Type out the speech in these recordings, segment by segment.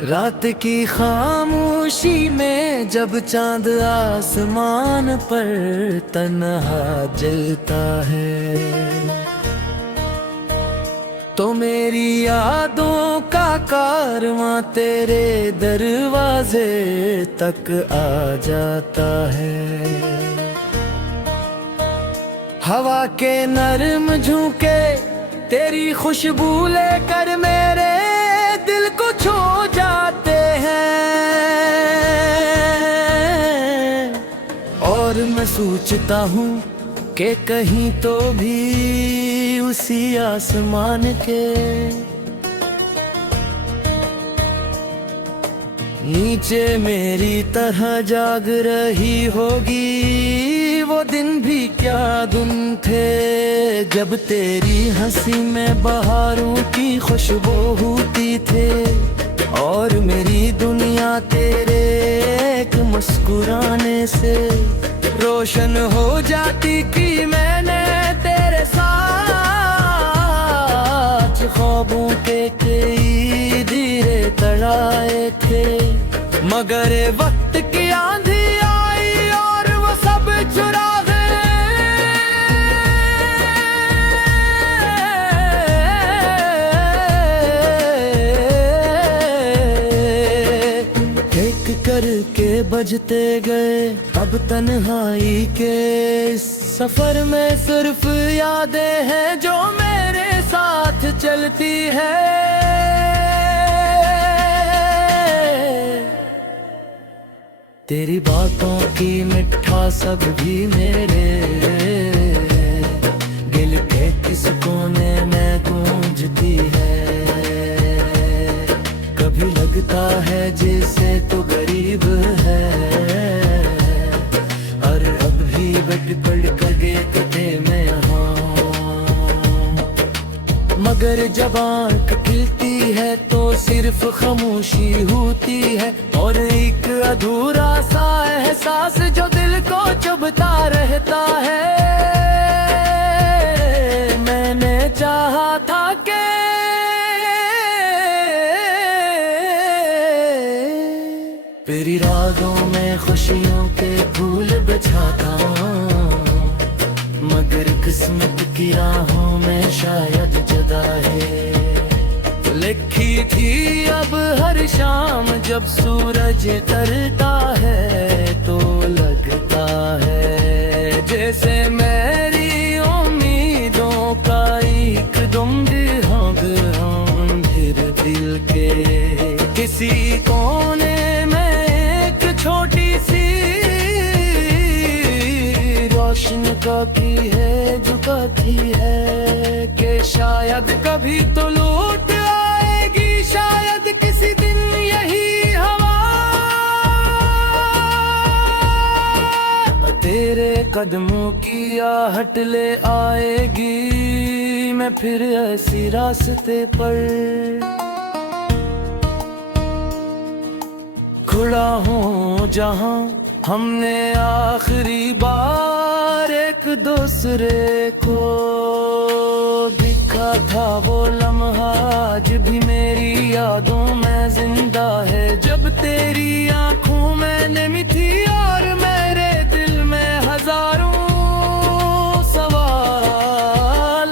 रात की खामोशी में जब चांद आसमान पर तन्हा जलता है, तो मेरी यादों का कारवां तेरे दरवाजे तक आ जाता है। हवा के नरम झोंके तेरी खुशबू लेकर मेरे दिल को छू जाते हैं, और मैं सोचता हूँ कि कहीं तो भी उसी आसमान के नीचे मेरी तरह जाग रही होगी। वो दिन भी क्या दिन थे जब तेरी हंसी में बहारों की खुशबू होती थे, और मेरी दुनिया तेरे एक मुस्कुराने से रोशन हो जाती कि मैंने तेरे साथ ख्वाबों के कई धीरे तड़ाए थे, मगर वक्त की आंधी आई और वो सब चुरा गए। एक करके बजते गए अब तन्हाई के इस सफर में सिर्फ यादें हैं जो मेरे साथ चलती है। तेरी बातों की मिठास सब भी मेरे दिल के किस कोने में गूंजती है। कभी लगता है जैसे तो गरीब है, और अब भी बट पड़ कर देखते मैं यहाँ, मगर जब आँख खिलती है तो सिर्फ खामोशी होती है, और एक अधूरा सा एहसास जो दिल को चुभता रहता है। मैंने चाहा था कि तेरी रागों में खुशियों के फूल बिछाता, मगर किस्मत की राहों में शायद जुदा है। लिखी थी अब हर शाम जब सूरज तरता है, तो लगता है जैसे मेरी उम्मीदों का एक दुम फिर दिल के किसी कोने में एक छोटी सी रोशन कभी है झुकाती है, कि शायद कभी तो लौट आएगी, शायद किसी दिन यही हवा तेरे कदमों की आहट ले आएगी। मैं फिर ऐसी रास्ते पर खड़ा हूँ जहाँ हमने आखिरी बार एक दूसरे को दिखा था। वो लम्हा आज भी मेरी यादों में जिंदा है, जब तेरी आंखों में नमी थी और मेरे दिल में हजारों सवाल,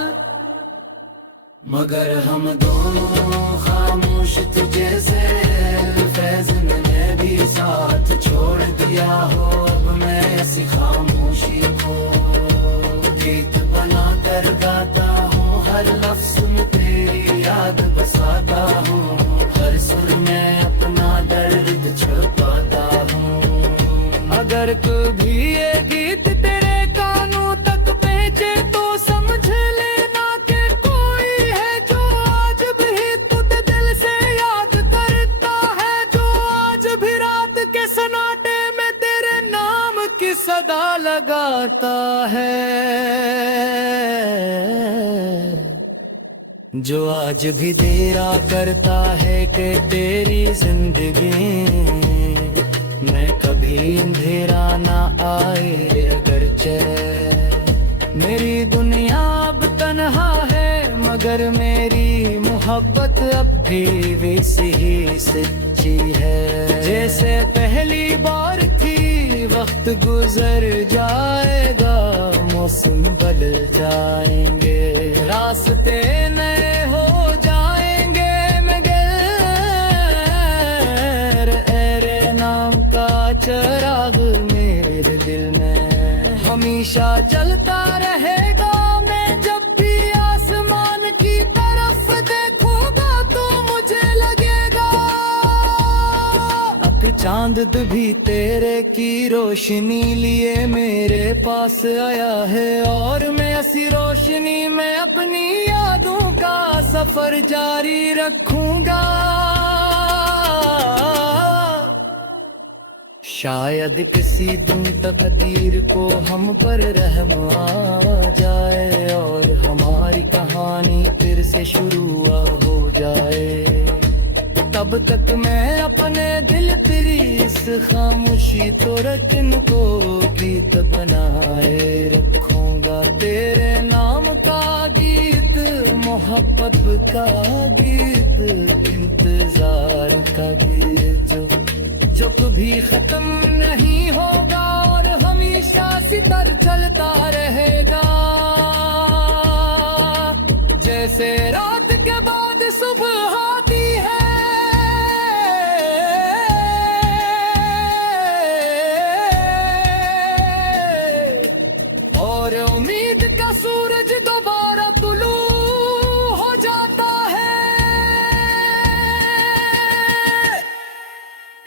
मगर हम दोनों खामोश थे जैसे फैज़ ने भी साथ छोड़ दिया हो। अब मैं ऐसी खामोशी को गीत बना कर गाता हूँ, हर लफ्ज़ में तेरी याद बसाता हूँ, हर सुर में अपना दर्द छुपाता हूँ। अगर कभी ये गीत तेरे कानों तक पहुंचे तो समझ लेना कि कोई है जो आज भी जो आज भी तेरा करता है कि तेरी जिंदगी मैं कभी अंधेरा ना आए अगरचे। मेरी दुनिया अब तन्हा है मगर मेरी मोहब्बत अब भी वैसी ही सच्ची है जैसे पहली बार थी। वक्त गुजर जाएगा मौसम बदल जाएंगे रास्ते नए हो जाएंगे मगर तेरे नाम का चिराग मेरे दिल में हमेशा जलता रहेगा। मैं जब भी आसमान की तरफ देखूंगा तो मुझे लगेगा अब चांद भी तेरे की रोशनी लिए मेरे पास आया है और मैं ऐसी रोशनी में अपनी यादों का सफर जारी रखूंगा। शायद किसी दिन तकदीर को हम पर रहम आ जाए और हमारी कहानी फिर से शुरू हो जाए। तब तक मैं अपने दिल तेरी इस खामोशी तो रतन को गीत बनाए रखूंगा। तेरे नाम का गीत मोहब्बत का गीत इंतजार का गीत जो कभी खत्म नहीं होगा और हमेशा सितर चलता रहेगा। जैसे रात के बाद सुबह आती है और उम्मीद का सूरज दोबारा तुलू हो जाता है।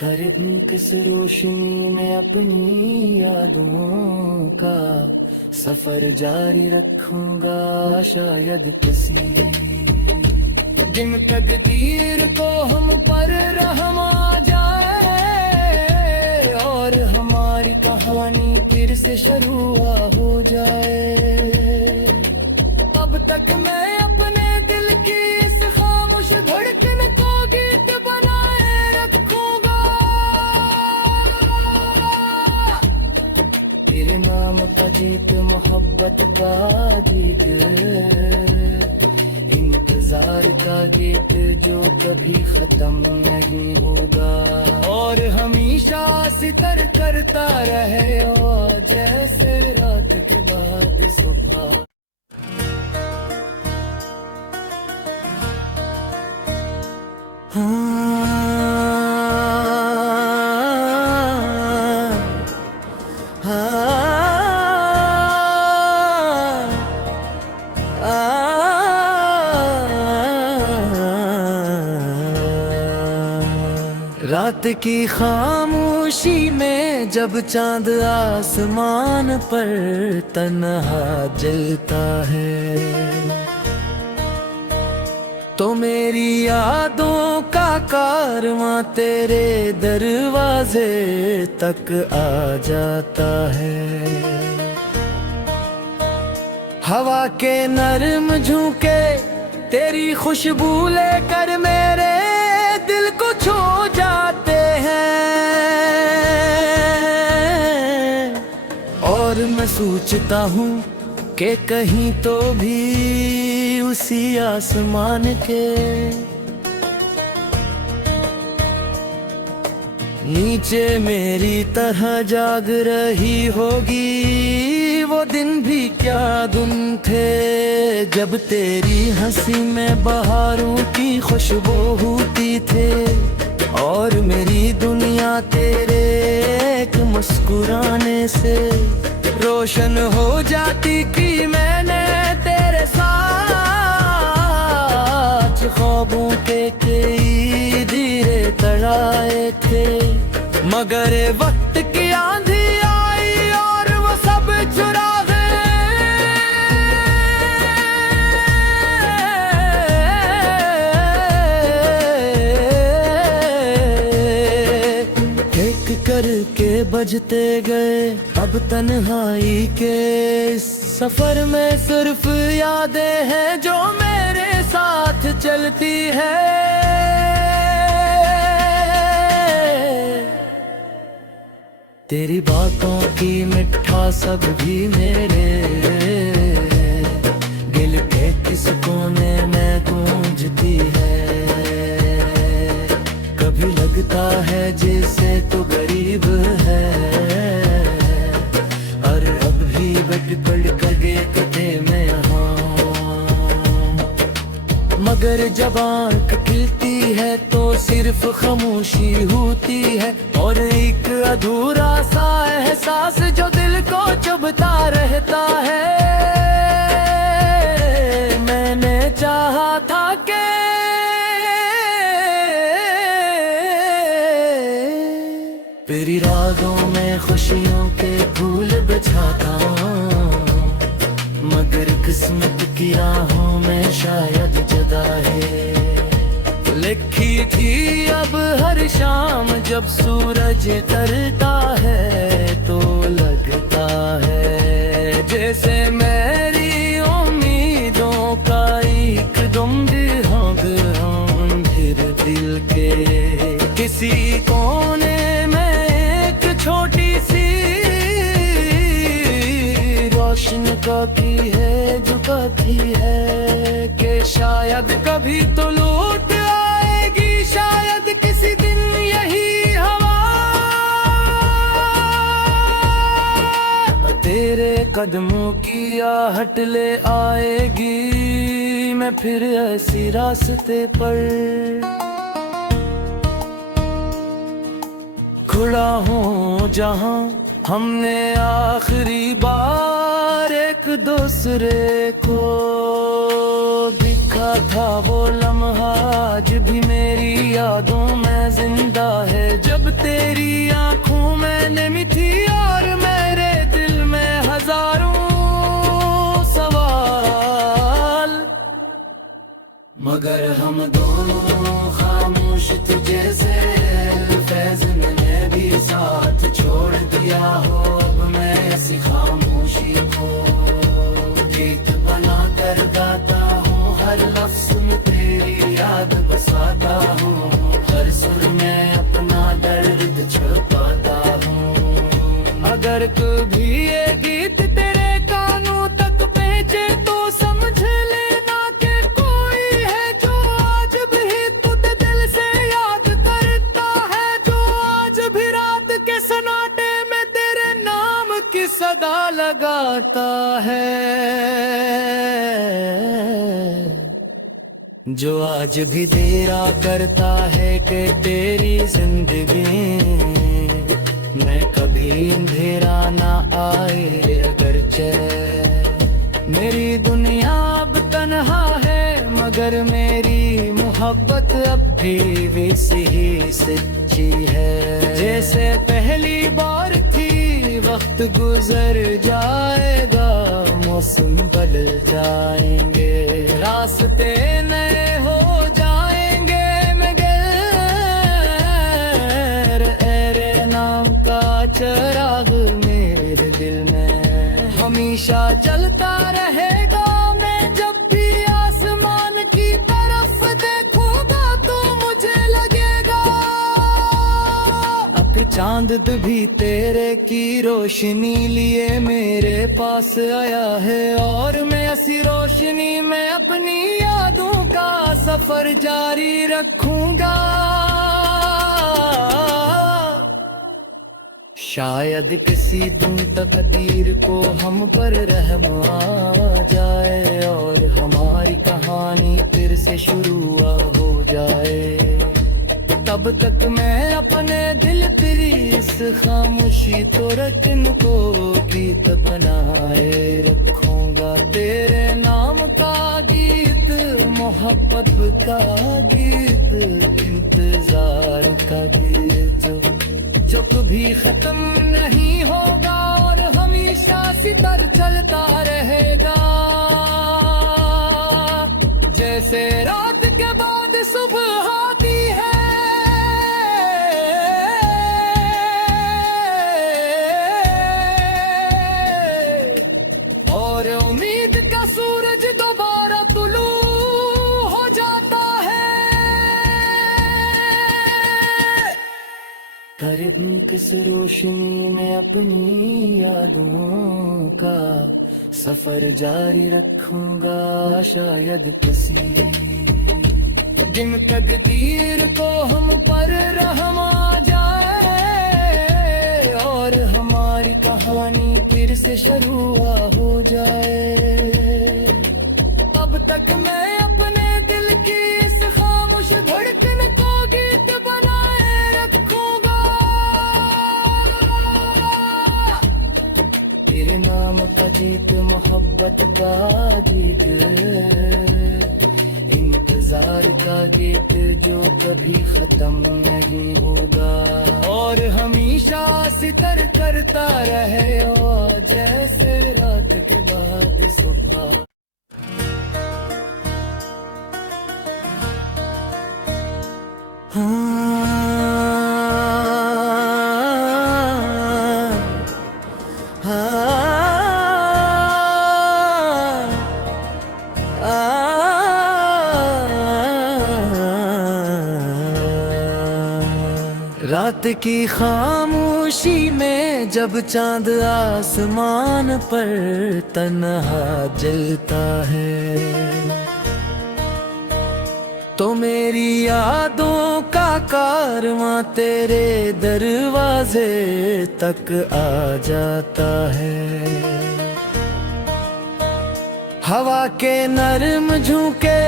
हर दिन किस रोशनी में अपनी यादों का सफर जारी रखूंगा। शायद किसी दिन तकदीर को हम पर रहम आ जाए और हमारी कहानी फिर से शुरू हो जाए। अब तक मैं अपने दिल की इस खामोश धड़कन को गीत बनाए रखूंगा। तेरे नाम का गीत मोहब्बत का गीत इंतजार का गीत जो कभी खत्म नहीं होगा और हमेशा सितर करता रहे और जैसे रात के बाद सुबह। रात की खामोशी में जब चांद आसमान पर तन्हा जलता है तो मेरी यादों का कारवां तेरे दरवाजे तक आ जाता है। हवा के नरम झोंके तेरी खुशबू लेकर मेरे दिल को छू जाते हैं और मैं सोचता हूँ कि कहीं तो भी उसी आसमान के नीचे मेरी तरह जाग रही होगी। वो दिन भी क्या दिन थे जब तेरी हंसी में बहारों की खुशबू होती थे और मेरी दुनिया तेरे एक मुस्कुराने से रोशन हो जाती कि मैंने तेरे साथ ख्वाबों के कई धीरे तड़ाए थे मगर वक्त की आंधी आई और वो सब चुरा गए। एक करके बजते गए अब तन्हाई के इस सफर में सिर्फ यादें हैं जो मेरे साथ चलती है। तेरी बातों की मिठास अब भी मेरे दिल के किस कोने में गूंजती है। कभी लगता है जैसे तो गरीब है, और अब भी बट पड़ कर देखते मैं यहाँ। मगर जब आँख खिलती है तो सिर्फ खामोशी होती है, और एक अधूरा सा एहसास जो दिल को चुभता रहता है। मैंने चाहा था कि तेरी रागों में खुशियों के फूल बिछाता हूँ, मगर किस्मत की राहों में शायद जुदा है। लिखी थी अब हर शाम जब सूरज तरता है, तो लगता है जैसे मेरी उम्मीदों का एक फिर दिल के किसी कोने में एक छोटी सी रोशन काफी है, झुकाती है कि शायद कभी तो लौट आएगी, शायद किसी दिन यही हवा तेरे कदमों की आहट ले आएगी। मैं फिर ऐसी रास्ते पर खड़ा हूँ जहाँ हमने आखिरी बार एक दूसरे को दिखा था। वो लम्हा आज भी मेरी यादों में जिंदा है, जब तेरी आंखों में नमी थी और मेरे दिल में हजारों सवाल। मगर हम दोनों खामोश थे जैसे फैज़ ने भी साथ छोड़ दिया हो। अब मैं ऐसी खामोशी को गीत बना कर गाता हूँ, हर लफ्ज़ में तेरी याद बसाता हूँ, हर सुर में अपना दर्द छुपाता हूँ। अगर कभी ये गीत तेरे कानों तक पहुंचे तो समझ लेना कि कोई है जो आज भी तुझे दिल से याद करता है, जो आज भी रात के सन्नाटे में तेरे नाम की सदा लगाता है, जो आज भी तेरा करता है कि तेरी जिंदगी मैं कभी अंधेरा ना आए। अगरचे मेरी दुनिया अब तन्हा है, मगर मेरी मोहब्बत अब भी वैसी ही सच्ची है जैसे पहली बार थी। वक्त गुजर जाएगा, मौसम बदल जाएंगे, रास्ते नए हो जाएंगे, मगर तेरे नाम का चिराग मेरे दिल में हमेशा जलता रहेगा। मैं जब भी आसमान की तरफ देखूंगा तो मुझे लगेगा अब चांद भी तेरे की रोशनी लिए मेरे पास आया है, और मैं ऐसी रोशनी में अपनी यादों का सफर जारी रखूंगा। शायद किसी दिन तकदीर को हम पर रहम आ जाए, और हमारी कहानी फिर से शुरू हो जाए। तब तक मैं अपने दिल पर इस खामोशी तो रतन को गीत बनाए रखूंगा। तेरे नाम का गीत, मोहब्बत का गीत, इंतजार का गीत, जो कभी खत्म नहीं होगा और हमेशा सितर चलता रहेगा। जैसे रात के बाद सुबह आती है, और उम्मीद का सूरज दोबारा तुलू हो जाता किस रोशनी में अपनी यादों का सफर जारी रखूंगा शायद किसी दिन तकदीर को हम पर रहम आ जाए और हमारी कहानी फिर से शुरू हो जाए। अब तक मैं अपने दिल की इस खामोश धड़कन को गीत बनाए रखूंगा। तेरे नाम का गीत मोहब्बत का गीत इंतजार का गीत जो कभी खत्म नहीं होगा और हमेशा सितर करता रहे और जैसे रात के बाद सुबह। रात की खामोशी में जब चांद आसमान पर तन्हा जलता है तो मेरी यादों का कारवां तेरे दरवाजे तक आ जाता है। हवा के नरम झोंके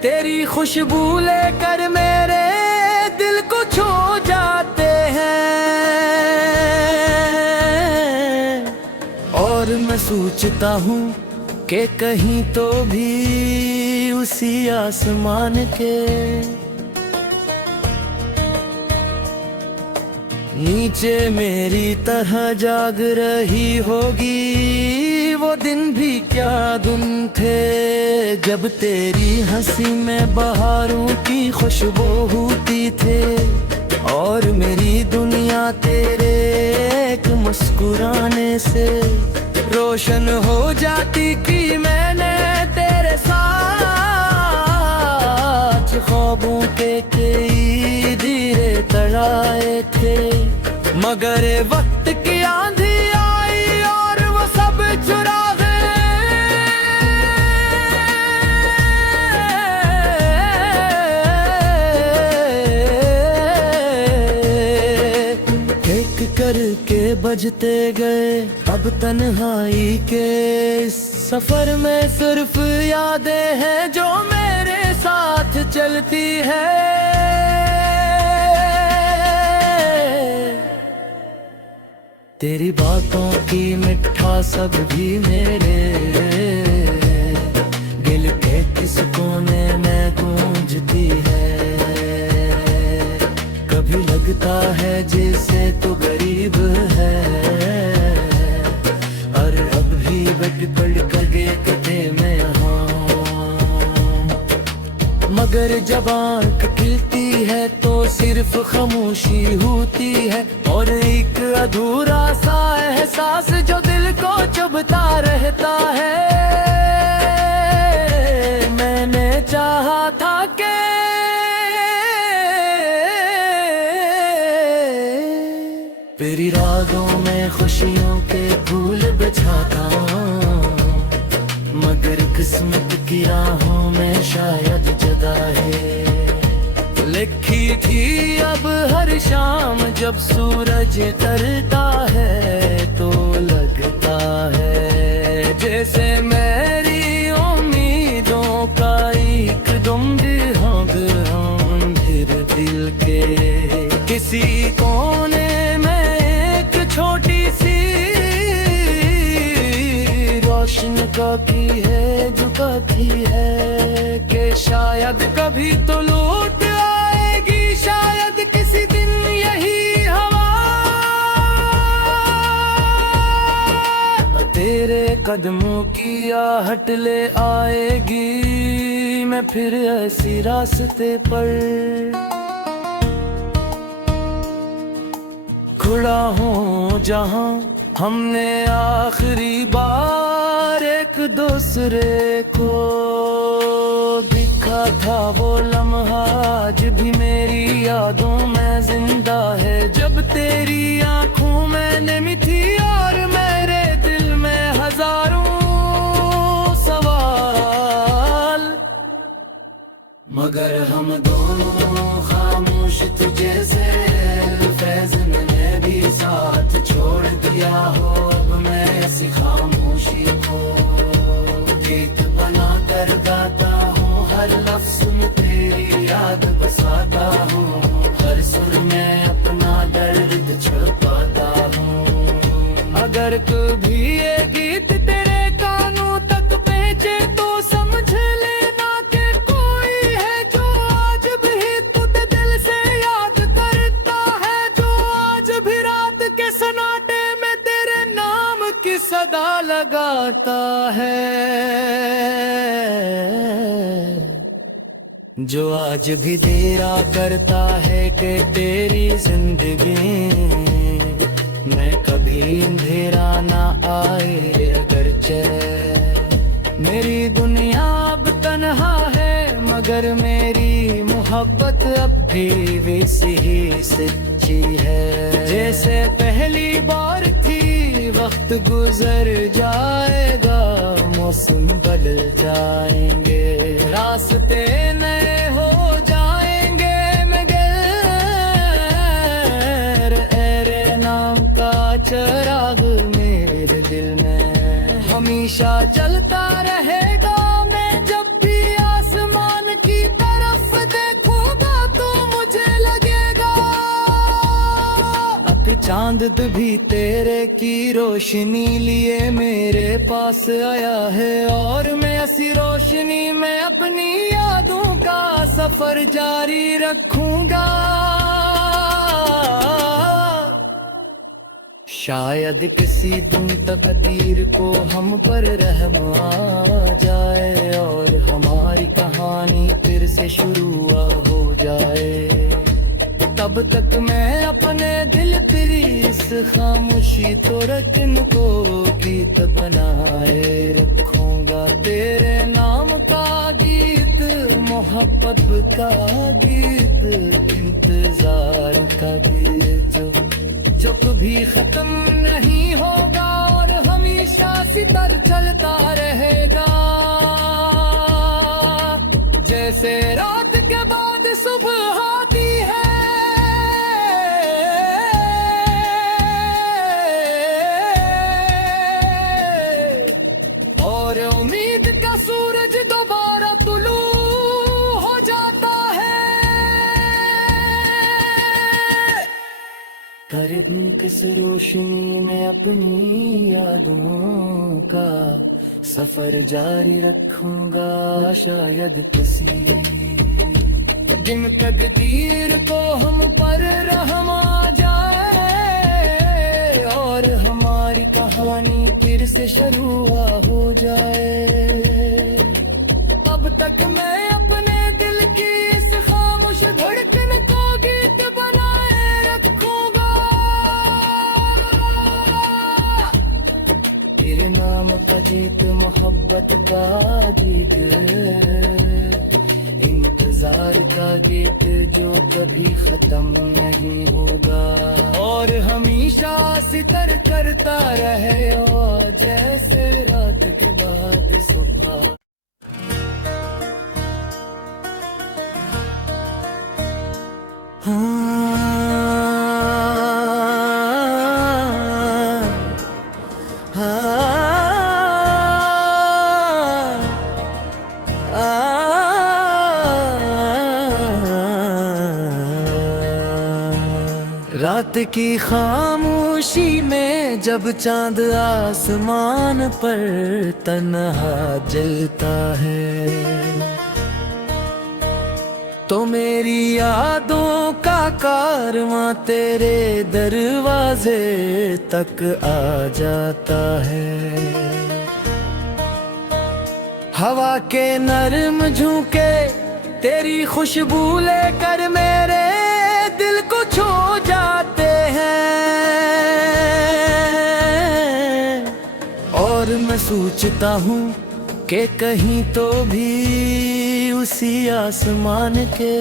तेरी खुशबू लेकर मेरे दिल को छू जाते हैं और मैं सोचता हूँ कि कहीं तो भी उसी आसमान के नीचे मेरी तरह जाग रही होगी। वो दिन भी क्या दिन थे जब तेरी हंसी में बहारों की खुशबू होती थे और मेरी दुनिया तेरे एक मुस्कुराने से रोशन हो जाती कि मैंने तेरे साथ ख्वाबों के कई धीरे तड़ाए थे मगर वक्त की आंधी आई और वो सब चुरा गए। एक करके बजते गए अब तन्हाई के इस सफर में सिर्फ यादें हैं जो मेरे साथ चलती है। तेरी बातों की मिठास अब भी मेरे दिल के किस कोने में गूंजती है। कभी लगता है जैसे तो गरीब है और अब भी बट पड़ कर देखते मैं यहाँ मगर जब आँख खिलती है तो सिर्फ खामोशी होती है और एक अधूरा सा एहसास जो दिल को चुभता रहता है। मैंने चाहा था कि तेरी रागों में खुशियों के फूल बिछाता मगर किस्मत की राहों में शायद जुदा है। लिखी थी अब हर शाम जब सूरज तरता है तो लगता है जैसे मेरी उम्मीदों का एक दुम फिर दिल के किसी कोने में एक छोटी सी रोशन काफी है झुकाती है कि शायद कभी तो लौट आएगी शायद किसी दिन यही हवा तेरे कदमों की आहट ले आएगी मैं फिर ऐसी रास्ते पर खड़ा हूँ जहाँ हमने आखिरी बार एक दूसरे को दिखा था। वो लम्हा आज भी मेरी यादों में जिंदा है जब तेरी आंखों में नमी थी और मेरे दिल में हजारों सवाल, मगर हम दोनों खामोश थे जैसे फैज़ ने भी साथ छोड़ दिया हो अब मैं ऐसी खामोशी को गीत बना कर गाता हूँ, हर लफ्ज़ में तेरी याद बसाता हूँ, हर सुर में अपना दर्द छुपाता हूँ। अगर कभी ये गीत तेरे कानों तक पहुंचे तो समझ लेना कि कोई है जो आज भी तुझे दिल से याद करता है, जो आज भी रात के सन्नाटे में तेरे नाम की सदा लगाता है, जो आज भी तेरा करता है कि तेरी जिंदगी में कभी अंधेरा ना आए। अगरचे मेरी दुनिया अब तन्हा है मगर मेरी मोहब्बत अब भी वैसी ही सच्ची है, जैसे पहली बार थी। वक्त गुजर जाएगा, मौसम बदल जाएंगे, रास्ते नए हो जाएंगे, मगर तेरे नाम का चिराग मेरे दिल में हमेशा जलता रहेगा। मैं जब भी आसमान की तरफ देखूंगा तो मुझे लगेगा अब चांद भी तेरे की रोशनी लिए मेरे पास आया है, और मैं ऐसी रोशनी में अपनी यादों का सफर जारी रखूंगा। शायद किसी दिन तकदीर को हम पर रहम आ जाए और हमारी कहानी फिर से शुरू हो जाए। तब तक मैं अपने दिल पर इस खामोशी तो रटन को गीत बनाए रखूंगा, तेरे नाम का गीत, मोहब्बत का गीत, इंतजार का गीत, जो कभी खत्म नहीं होगा और हमेशा सितर चलता रहेगा। जैसे रात के बाद सुबह आती है और उम्मीद का सूरज दोबारा तुलू हो जाता है, कर किस रोशनी में अपनी यादों का सफर जारी रखूंगा। शायद किसी दिन तकदीर को हम पर रहम आ जाए और हमारी कहानी फिर से शुरू हो जाए। अब तक मैं अपने दिल की इस खामोश धड़कन को गीत बनाए रखूंगा। तेरे नाम का गीत, मोहब्बत का गीत, इंतजार का गीत जो कभी खत्म नहीं होगा और हमेशा सितर करता रहे और जैसे रात के बाद सुबह। रात की खामोशी में जब चांद आसमान पर तन्हा जलता है तो मेरी यादों का कारवां तेरे दरवाजे तक आ जाता है। हवा के नरम झोंके तेरी खुशबू लेकर मेरे दिल को छू जाते हैं और मैं सोचता हूँ कि कहीं तो भी उसी आसमान के